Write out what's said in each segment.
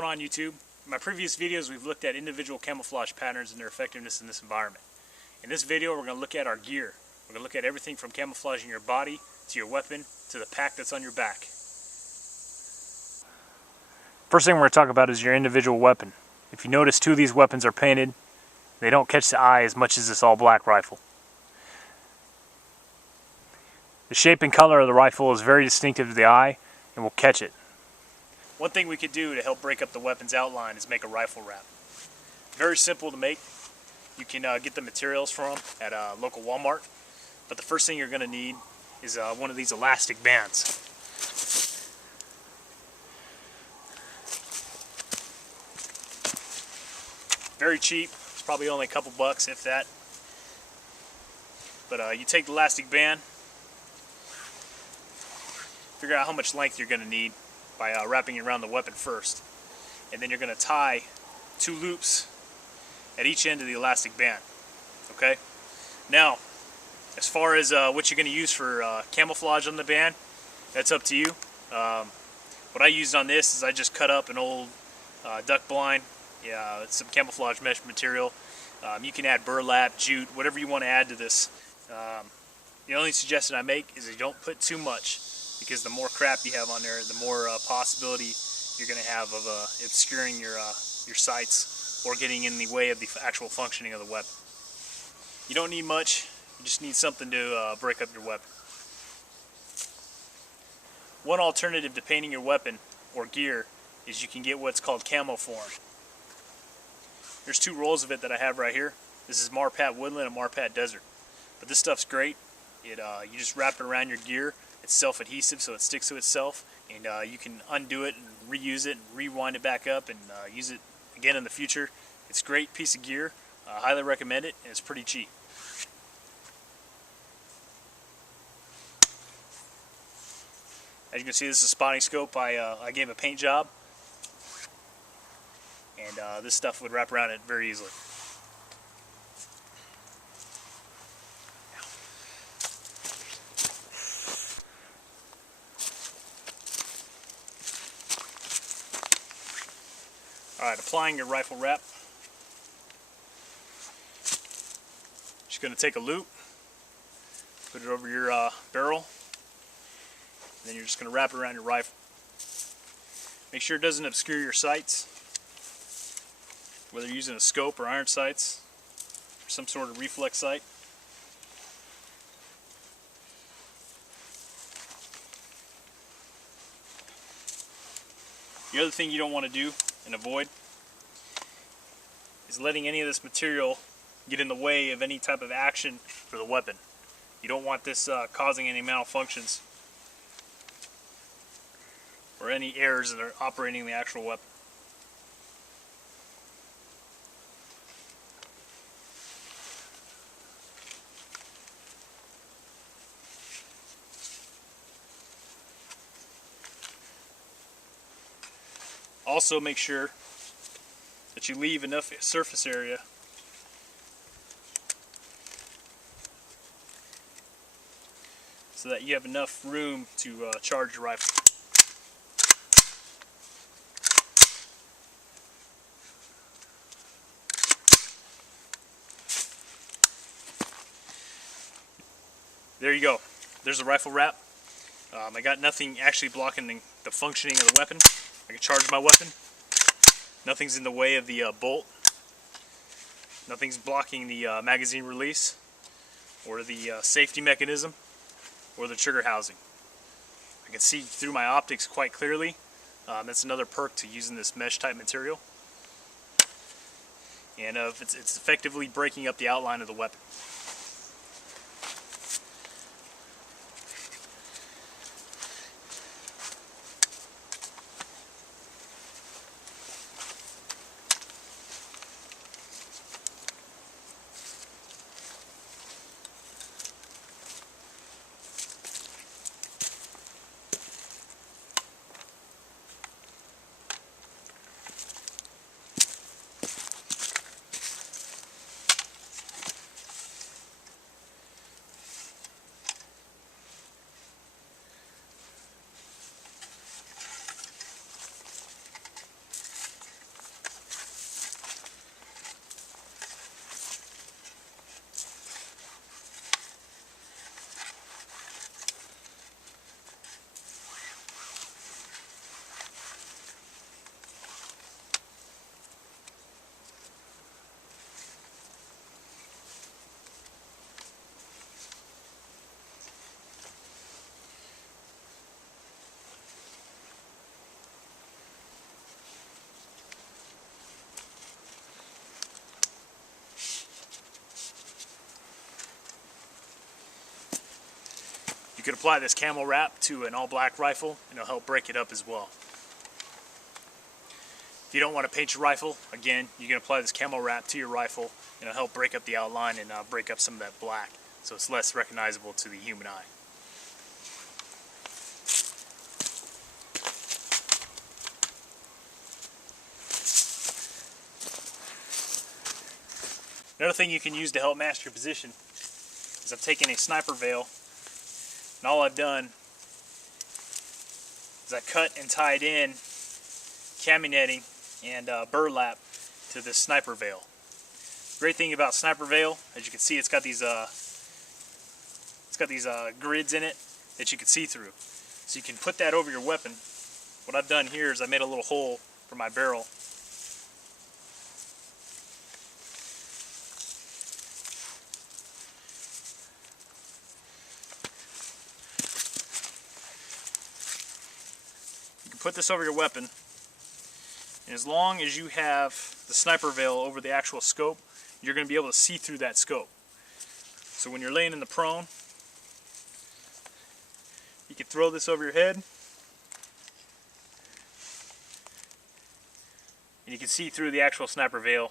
going on, YouTube? In my previous videos we've looked at individual camouflage patterns and their effectiveness in this environment. In this video we're going to look at our gear. We're going to look at everything from camouflaging your body to your weapon to the pack that's on your back. First thing we're going to talk about is your individual weapon. If you notice, two of these weapons are painted. They don't catch the eye as much as this all-black rifle. The shape and color of the rifle is very distinctive to the eye and will catch it. One thing we could do to help break up the weapon's outline is make a rifle wrap. Very simple to make. You can get the materials from them at a local Walmart. But the first thing you're going to need is one of these elastic bands. Very cheap. It's probably only a couple bucks, if that. But you take the elastic band, figure out how much length you're going to need by wrapping it around the weapon first. And then you're going to tie 2 loops at each end of the elastic band. Okay? Now, as far as what you're going to use for camouflage on the band, that's up to you. What I used on this is I just cut up an old duck blind, some camouflage mesh material. You can add burlap, jute, whatever you want to add to this. The only suggestion I make is that you don't put too much, because the more crap you have on there, the more possibility you're going to have of obscuring your sights or getting in the way of the actual functioning of the weapon. You don't need much, you just need something to break up your weapon. One alternative to painting your weapon or gear is you can get what's called camo form. There's 2 rolls of it that I have right here. This is Marpat Woodland and Marpat Desert. But this stuff's great. You just wrap it around your gear. It's self-adhesive, so it sticks to itself, and you can undo it and reuse it and rewind it back up and use it again in the future. It's a great piece of gear. Highly recommend it, and it's pretty cheap. As you can see, this is a spotting scope I gave a paint job, and this stuff would wrap around it very easily. Alright, applying your rifle wrap. Just going to take a loop, put it over your barrel, and then you're just going to wrap it around your rifle. Make sure it doesn't obscure your sights, whether you're using a scope or iron sights, or some sort of reflex sight. The other thing you don't want to do and avoid is letting any of this material get in the way of any type of action for the weapon. You don't want this causing any malfunctions or any errors that are operating the actual weapon. Also, make sure that you leave enough surface area so that you have enough room to charge your rifle. There you go. There's the rifle wrap. I got nothing actually blocking the functioning of the weapon. I can charge my weapon. Nothing's in the way of the bolt. Nothing's blocking the magazine release or the safety mechanism or the trigger housing. I can see through my optics quite clearly. That's another perk to using this mesh type material. And it's effectively breaking up the outline of the weapon. could apply this camo wrap to an all-black rifle and it'll help break it up as well. If you don't want to paint your rifle, again, you can apply this camo wrap to your rifle and it'll help break up the outline and break up some of that black so it's less recognizable to the human eye. Another thing you can use to help master your position is I've taken a sniper veil and all I've done is I cut and tied in cami netting and burlap to this sniper veil. Great thing about sniper veil, as you can see, it's got these grids in it that you can see through. So you can put that over your weapon. What I've done here is I made a little hole for my barrel. Put this over your weapon, and as long as you have the sniper veil over the actual scope, you're going to be able to see through that scope. So when you're laying in the prone, you can throw this over your head and you can see through the actual sniper veil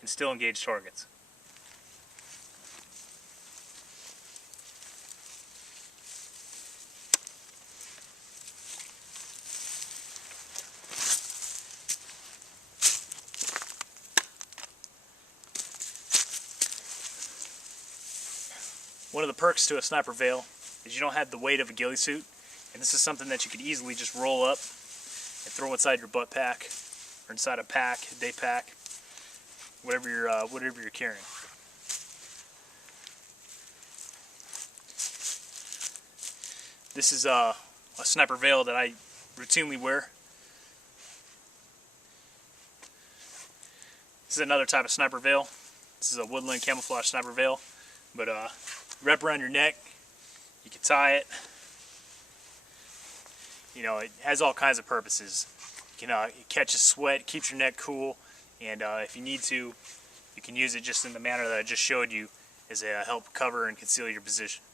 and still engage targets. One of the perks to a sniper veil is you don't have the weight of a ghillie suit, and this is something that you could easily just roll up and throw inside your butt pack or inside a pack, a day pack, whatever you're carrying. This is a sniper veil that I routinely wear. This is another type of sniper veil. This is a woodland camouflage sniper veil, but wrap around your neck, you can tie it. You know, it has all kinds of purposes. You can it catches sweat, keeps your neck cool, and if you need to, you can use it just in the manner that I just showed you as a help cover and conceal your position.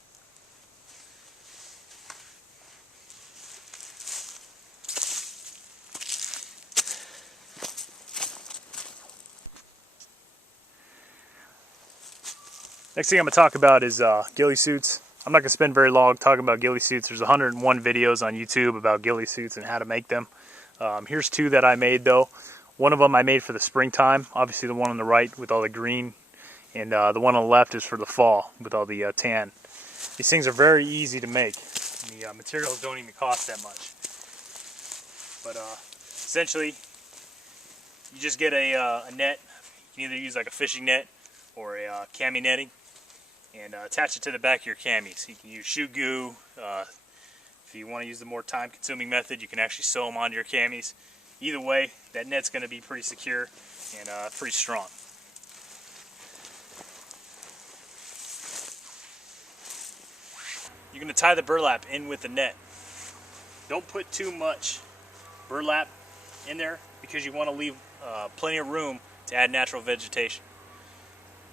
Next thing I'm going to talk about is ghillie suits. I'm not going to spend very long talking about ghillie suits. There's 101 videos on YouTube about ghillie suits and how to make them. Here's two that I made though. One of them I made for the springtime, obviously the one on the right with all the green, and the one on the left is for the fall with all the tan. These things are very easy to make, and the materials don't even cost that much. But essentially, you just get a net. You can either use like a fishing net or a cami netting, and attach it to the back of your camis. You can use shoe glue. If you want to use the more time-consuming method, you can actually sew them onto your camis. Either way, that net's going to be pretty secure and pretty strong. You're going to tie the burlap in with the net. Don't put too much burlap in there because you want to leave plenty of room to add natural vegetation.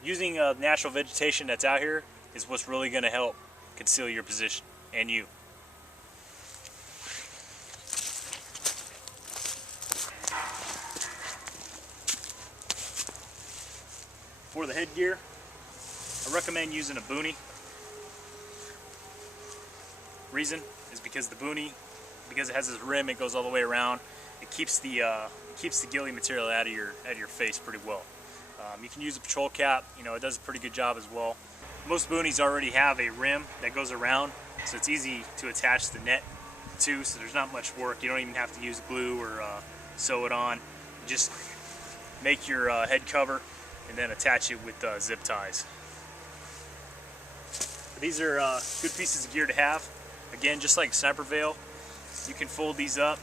Using natural vegetation that's out here is what's really going to help conceal your position and you. For the headgear, I recommend using a boonie. Reason is because the boonie, because it has this rim, it goes all the way around. It keeps the ghillie material out of your face pretty well. You can use a patrol cap. You know, it does a pretty good job as well. Most boonies already have a rim that goes around, so it's easy to attach the net to. So there's not much work. You don't even have to use glue or sew it on. You just make your head cover and then attach it with zip ties. These are good pieces of gear to have. Again, just like a sniper veil, you can fold these up.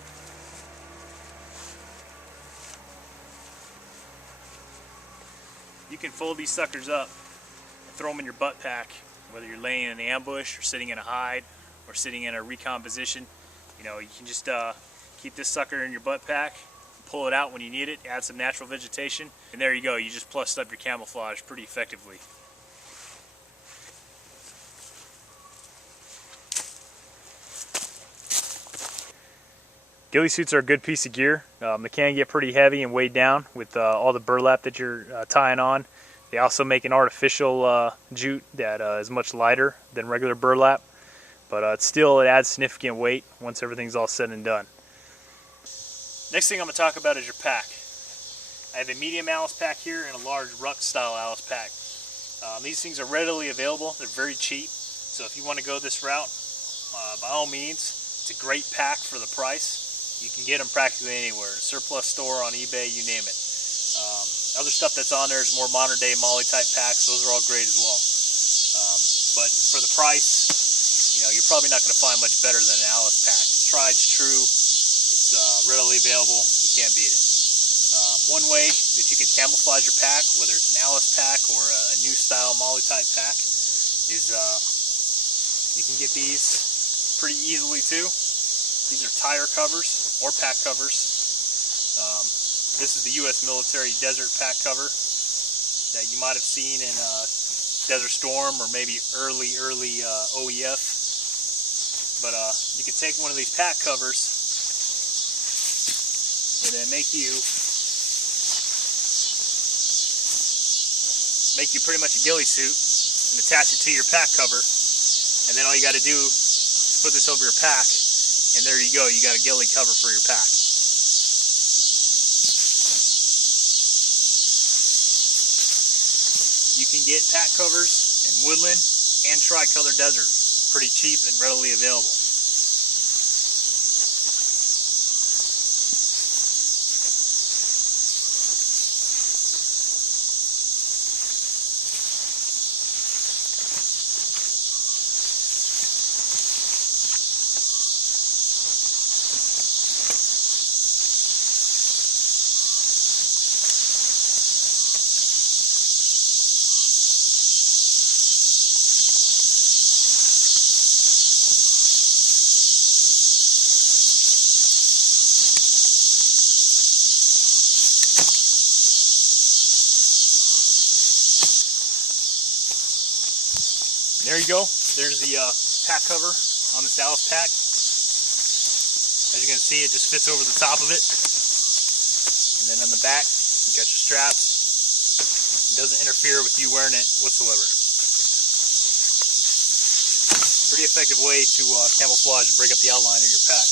You can fold these suckers up and throw them in your butt pack, whether you're laying in an ambush or sitting in a hide or sitting in a recon position. You know, you can just keep this sucker in your butt pack, pull it out when you need it, add some natural vegetation, and there you go. You just plussed up your camouflage pretty effectively. Ghillie suits are a good piece of gear. They can get pretty heavy and weighed down with all the burlap that you're tying on. They also make an artificial jute that is much lighter than regular burlap, but it adds significant weight once everything's all said and done. Next thing I'm going to talk about is your pack. I have a medium Alice pack here and a large ruck style Alice pack. These things are readily available. They're very cheap, so if you want to go this route, by all means, it's a great pack for the price. You can get them practically anywhere, a surplus store, on eBay, you name it. Other stuff that's on there is more modern day Molly type packs. Those are all great as well. But for the price, you're probably not going to find much better than an Alice pack. It's tried, it's true, it's readily available, you can't beat it. One way that you can camouflage your pack, whether it's an Alice pack or a new style Molly type pack, is you can get these pretty easily too. These are tire covers or pack covers. This is the U.S. military desert pack cover that you might have seen in Desert Storm or maybe early OEF. But you can take one of these pack covers and then make you pretty much a ghillie suit and attach it to your pack cover, and then all you got to do is put this over your pack, and there you go, you got a ghillie cover for your pack. You can get pack covers in woodland and tricolor desert pretty cheap and readily available. There you go. There's the pack cover on this Alice pack. As you can see, it just fits over the top of it. And then on the back, you got your straps. It doesn't interfere with you wearing it whatsoever. Pretty effective way to camouflage and break up the outline of your pack.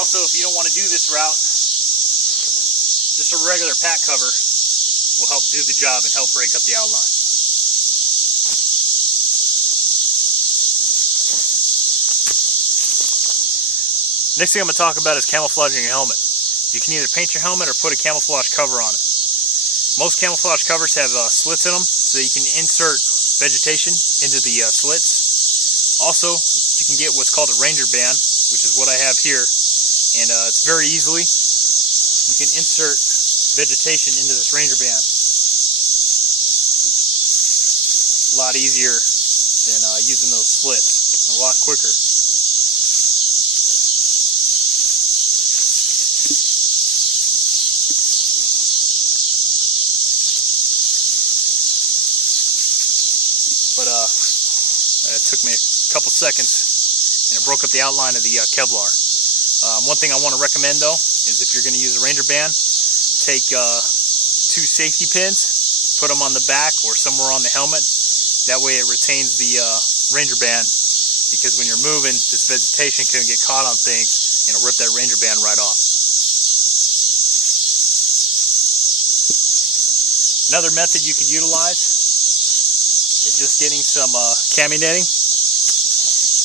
Also, if you don't want to do this route, just a regular pack cover will help do the job and help break up the outline. Next thing I'm going to talk about is camouflaging your helmet. You can either paint your helmet or put a camouflage cover on it. Most camouflage covers have slits in them so that you can insert vegetation into the slits. Also, you can get what's called a ranger band, which is what I have here, and it's very easily. You can insert vegetation into this ranger band. A lot easier than using those slits. A lot quicker. But it took me a couple seconds and it broke up the outline of the Kevlar. One thing I want to recommend though is if you're going to use a ranger band, take 2 safety pins, put them on the back or somewhere on the helmet. That way it retains the ranger band, because when you're moving, this vegetation can get caught on things and it'll rip that ranger band right off. Another method you could utilize is just getting some cami netting.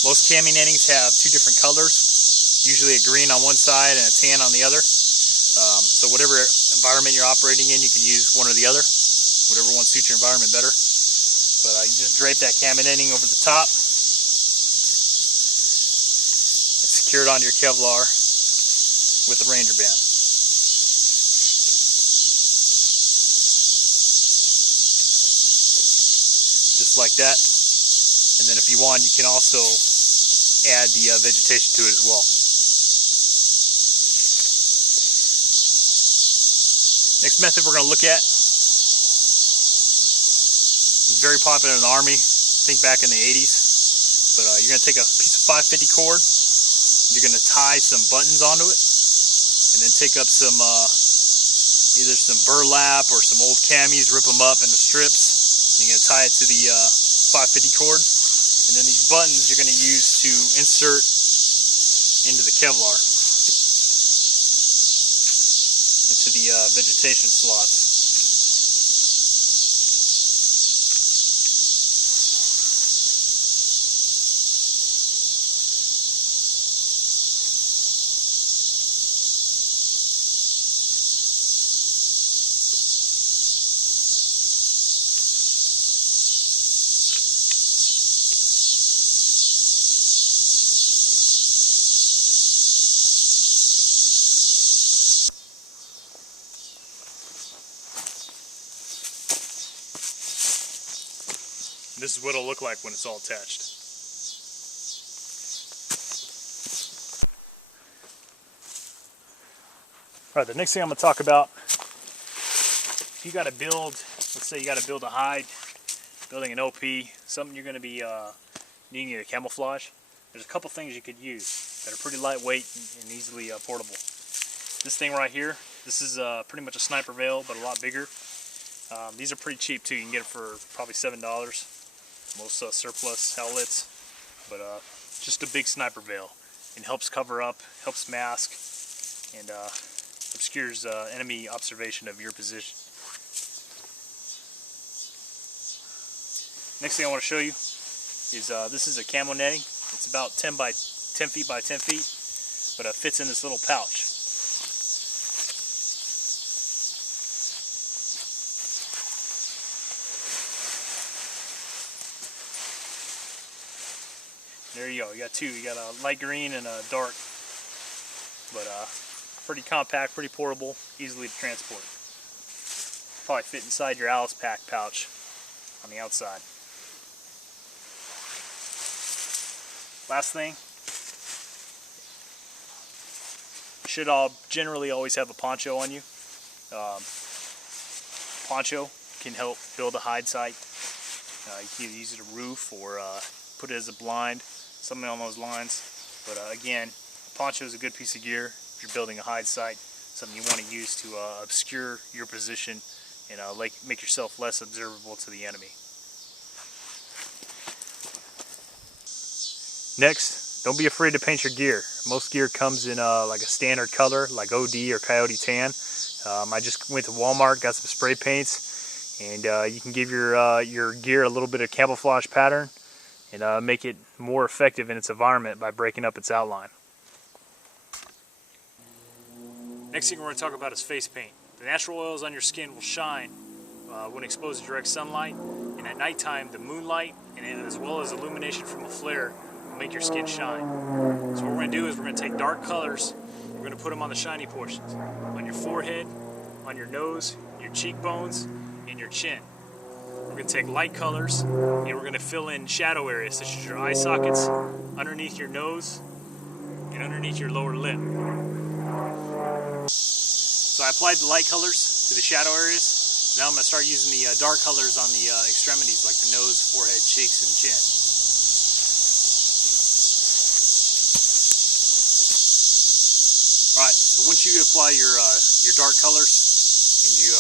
Most cami nettings have 2 different colors, usually a green on one side and a tan on the other. So whatever environment you're operating in, you can use one or the other, whatever one suits your environment better. But you just drape that cami netting over the top and secure it onto your Kevlar with the ranger band. Just like that. And then if you want, you can also add the vegetation to it as well. Next method we're going to look at was very popular in the Army, I think back in the 80s. But you're going to take a piece of 550 cord, You're going to tie some buttons onto it, and then take up some either some burlap or some old camis, rip them up into strips, and you're going to tie it to the 550 cord. And then these buttons you're going to use to insert into the Kevlar, into the vegetation slots. This is what it'll look like when it's all attached. Alright, the next thing I'm going to talk about, if you got to build, let's say you got to build a hide, building an OP, something you're going to be needing to camouflage, there's a couple things you could use that are pretty lightweight and easily portable. This thing right here, this is pretty much a sniper veil, but a lot bigger. These are pretty cheap too. You can get it for probably $7. Most surplus outlets, but just a big sniper veil, and helps cover up, helps mask, and obscures enemy observation of your position. Next thing I want to show you is this is a camo netting. It's about 10 feet by 10 feet, but it fits in this little pouch. There you go, you got two. You got a light green and a dark, but pretty compact, pretty portable, easily to transport. Probably fit inside your Alice pack pouch on the outside. Last thing, you should generally always have a poncho on you. Poncho can help build a hide site. You can either use it as a roof or put it as a blind, something on those lines. But again, a poncho is a good piece of gear if you're building a hide site, something you want to use to obscure your position and make yourself less observable to the enemy. Next, don't be afraid to paint your gear. Most gear comes in like a standard color, like OD or Coyote Tan. I just went to Walmart, got some spray paints, and you can give your gear a little bit of camouflage pattern and make it more effective in its environment by breaking up its outline. Next thing we're going to talk about is face paint. The natural oils on your skin will shine when exposed to direct sunlight, and at nighttime the moonlight and as well as illumination from a flare will make your skin shine. So what we're going to do is we're going to take dark colors, we're going to put them on the shiny portions, on your forehead, on your nose, your cheekbones, and your chin. We're going to take light colors and we're going to fill in shadow areas such as your eye sockets, underneath your nose, and underneath your lower lip. So I applied the light colors to the shadow areas. Now I'm going to start using the dark colors on the extremities like the nose, forehead, cheeks, and chin. Alright, so once you apply your dark colors and you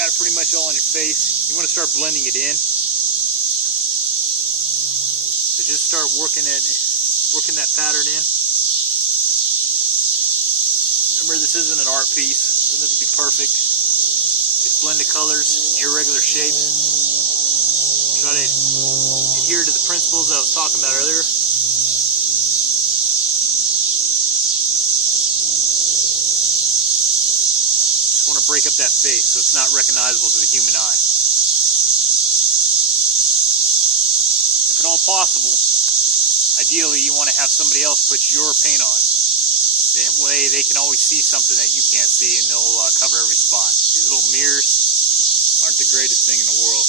got it pretty much all on your face, you want to start blending it in. So just start working that pattern in. Remember, this isn't an art piece, it doesn't have to be perfect. Just blend the colors, irregular shapes. Try to adhere to the principles I was talking about earlier. Just want to break up that face so it's not recognizable to the human eye. If at all possible, ideally you want to have somebody else put your paint on. That way they can always see something that you can't see, and they'll cover every spot. These little mirrors aren't the greatest thing in the world.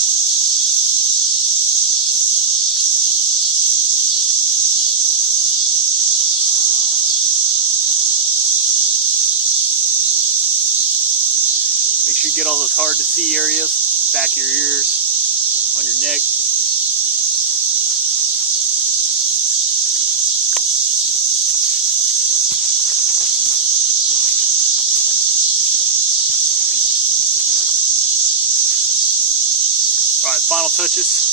Make sure you get all those hard to see areas, back of your ears, on your neck. Alright, final touches.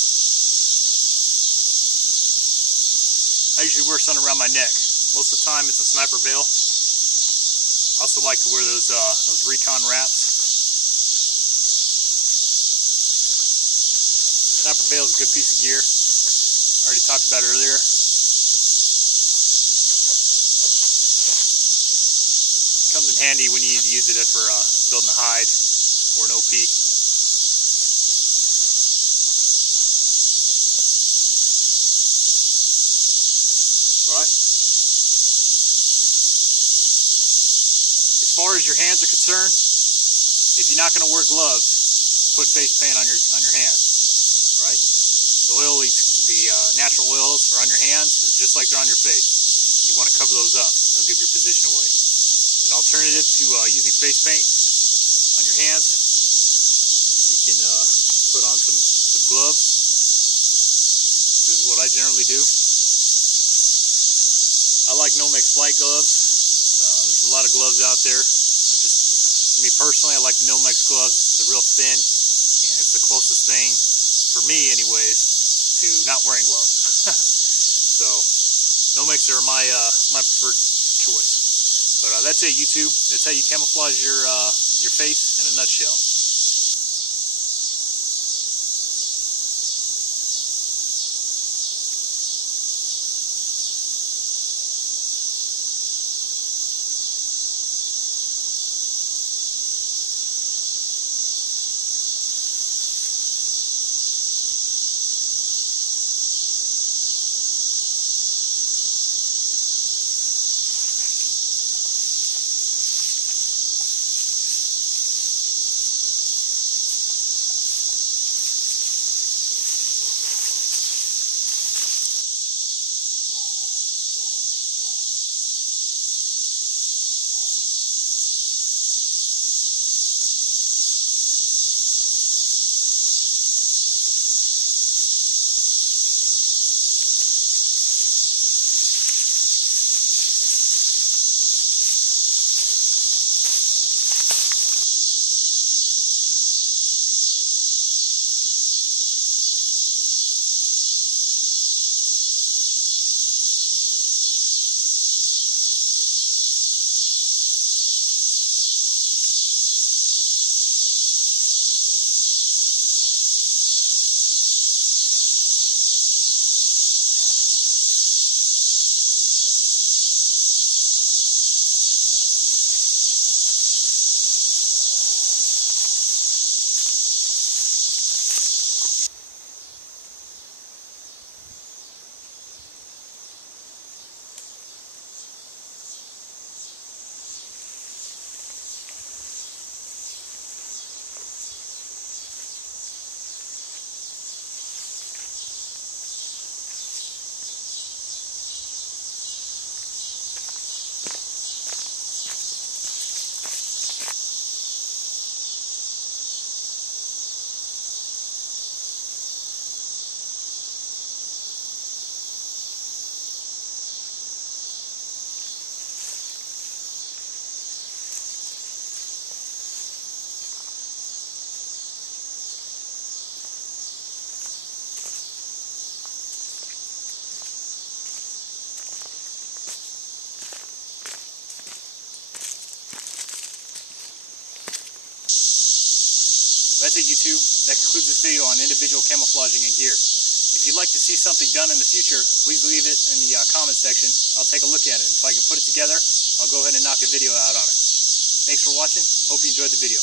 I usually wear something around my neck. Most of the time it's a sniper veil. I also like to wear those recon wraps. Sniper veil is a good piece of gear. I already talked about it earlier. Comes in handy when you need to use it for building a hide or an OP. Alright. As far as your hands are concerned, if you're not going to wear gloves, put face paint on your hands. Right? The natural oils are on your hands, it's just like they're on your face. You want to cover those up; they'll give your position away. An alternative to using face paint on your hands, you can put on some gloves. This is what I generally do. I like Nomex flight gloves. There's a lot of gloves out there. For me personally, I like the Nomex gloves. They're real thin, and it's the closest thing, for me anyways, to not wearing gloves. So Nomex are my preferred choice. But that's it, YouTube. That's how you camouflage your face in a nutshell. That's it, YouTube. That concludes this video on individual camouflaging and gear. If you'd like to see something done in the future, please leave it in the comment section. I'll take a look at it. If I can put it together, I'll go ahead and knock a video out on it. Thanks for watching. Hope you enjoyed the video.